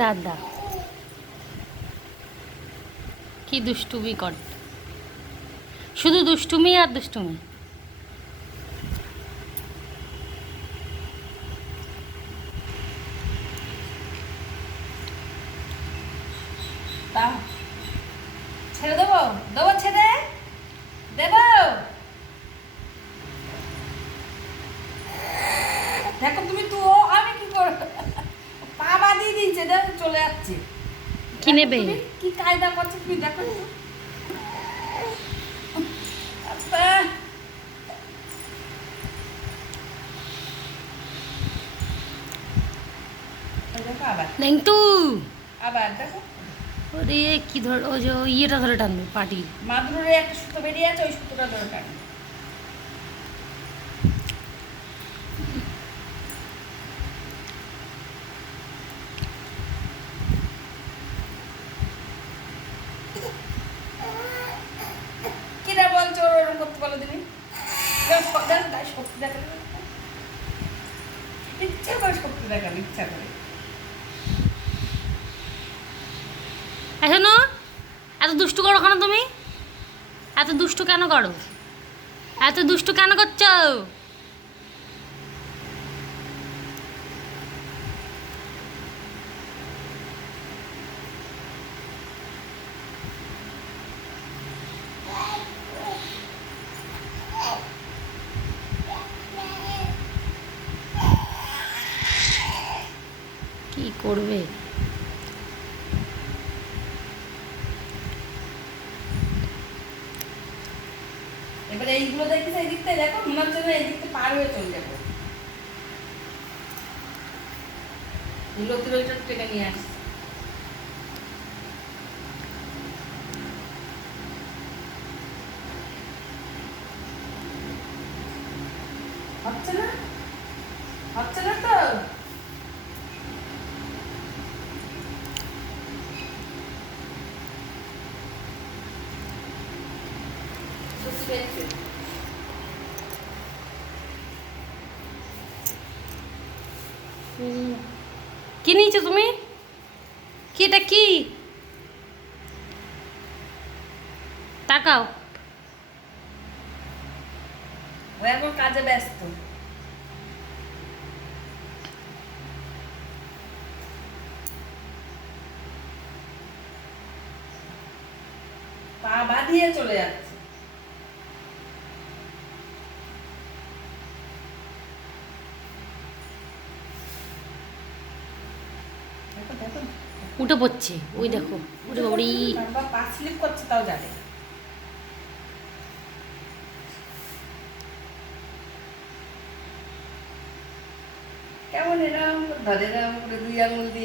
দাদা কি দুষ্টুমি কর, শুধু দুষ্টুমি আর দুষ্টুমি। দাও, ছেড়ে দেবো, দেবো ছেড়ে দেবো। দেখো তুমি তো, আমি কি করবো, পা বাঁধিয়ে দিয়েছে, দেখো চলে যাচ্ছে। কি নেবে? তুমি কি কায়দা করছো তুমি দেখো একটু। আব্বা, এই দেখো আবার, নেংটু, আবার দেখো ওরে কি ধর, ওই যে ওই ইয়েটা ধরে টানবে পাটি। মাদুরের একটা সুতো বেরিয়ে আছে, ওই সুতোটা দরকার। কিরা বলছো ওরকম করতে বলো দিদি, শক্তি দেখাবে, ইচ্ছা করে শক্তি দেখাবে, ইচ্ছা করে। শোনো, এত দুষ্টু করো কেন তুমি? এত দুষ্টু কেন করো? এত দুষ্টু কেন করছো? কি করবে? এবারে এইগুলো দেখতেছে, এই দিকটা দেখো, মনে হচ্ছে না এই দিকটা পার হয়ে চলে যাবো। লতির ওইটা টেনে নিয়ে আসছে। হচ্ছে না, হচ্ছে না তো। বুঝতে পেরেছি। কি নিয়েছো তুমি? কি এটা কি? তাকাও। ও এখন কাজে ব্যস্ত। পা বাঁধিয়ে চলে যাচ্ছে। দেখো দেখো, উঠে পড়ছে, ওই দেখো, উঠে বাবরি। তারপর পা স্লিপ করছে তাও জানে। কেমন এরম ধরে, এরম করে দুই আঙুল দিয়ে